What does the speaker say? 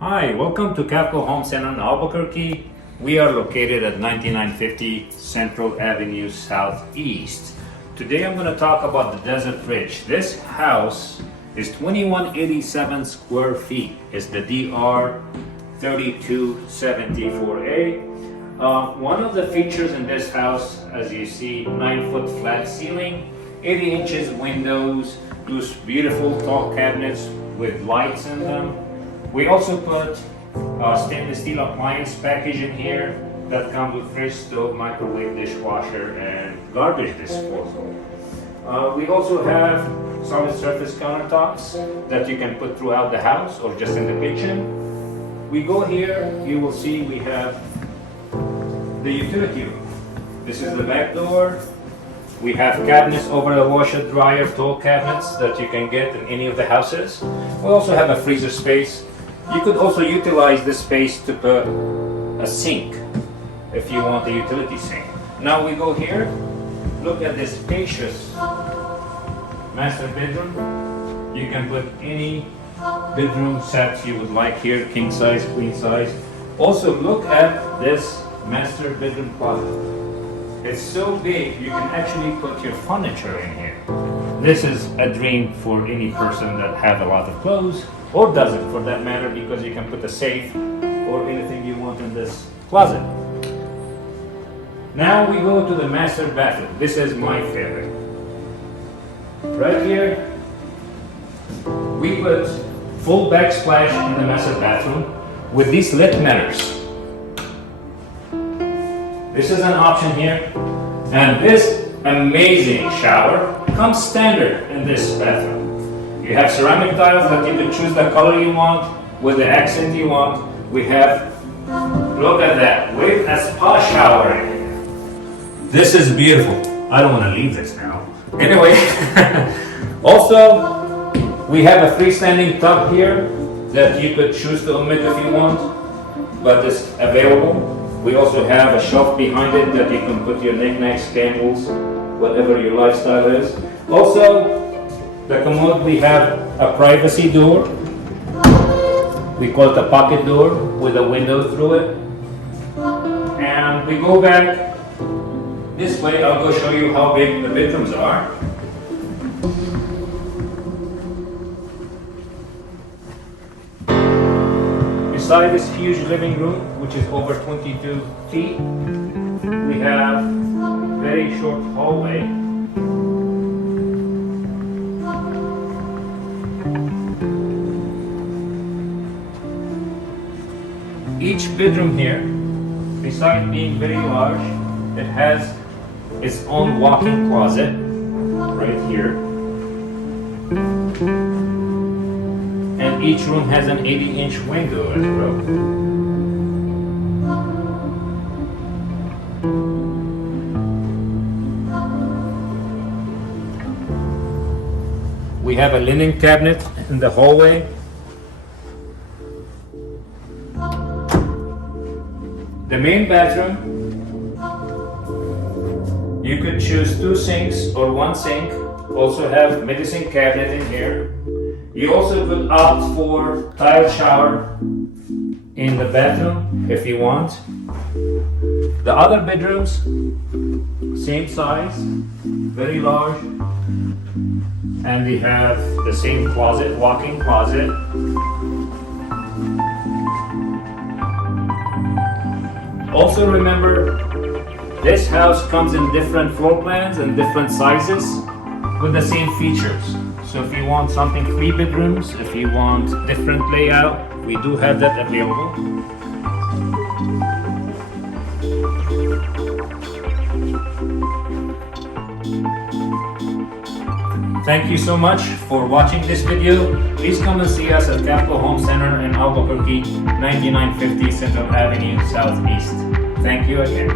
Hi, welcome to Cavco Home Center in Albuquerque. We are located at 9950 Central Avenue Southeast. Today I'm going to talk about the Desert Ridge. This house is 2187 square feet. It's the DR 3274A. One of the features in this house, as you see, 9-foot flat ceiling, 80 inches windows, those beautiful tall cabinets with lights in them. We also put stainless steel appliance package in here that comes with fridge, stove, microwave, dishwasher, and garbage disposal. We also have solid surface countertops that you can put throughout the house or just in the kitchen. We go here, you will see we have the utility room. This is the back door. We have cabinets over the washer, dryer, tall cabinets that you can get in any of the houses. We also have a freezer space. You could also utilize this space to put a sink if you want a utility sink. Now we go here, look at this spacious master bedroom. You can put any bedroom sets you would like here, king size, queen size. Also look at this master bedroom closet. It's so big you can actually put your furniture in here. This is a dream for any person that have a lot of clothes, or doesn't for that matter, because you can put a safe or anything you want in this closet. Now we go to the master bathroom. This is my favorite. Right here, we put full backsplash in the master bathroom with these lit mirrors. This is an option here, and this amazing shower comes standard in this bathroom. You have ceramic tiles that you can choose the color you want with the accent you want. We have, look at that, with a spa shower in here. This is beautiful. I don't want to leave this now. Anyway, also we have a freestanding tub here that you could choose to omit if you want, but it's available. We also have a shelf behind it that you can put your knickknacks, candles, whatever your lifestyle is. Also, the commode, we have a privacy door. We call it a pocket door with a window through it. And we go back this way. I'll go show you how big the bedrooms are. Beside this huge living room, which is over 22 feet, we have very short hallway. Each bedroom here, besides being very large, it has its own walk-in closet right here. And each room has an 80-inch window as well. We have a linen cabinet in the hallway. The main bathroom, you could choose 2 sinks or 1 sink. Also have medicine cabinet in here. You also could opt for tile shower in the bathroom if you want. The other bedrooms, same size, very large, and they have the same closet, walk-in closet. Also remember, this house comes in different floor plans and different sizes with the same features. So if you want something 3 bedrooms, if you want different layout, we do have that available. Thank you so much for watching this video. Please come and see us at Cavco Home Center in Albuquerque, 9950 Central Avenue Southeast. Thank you again.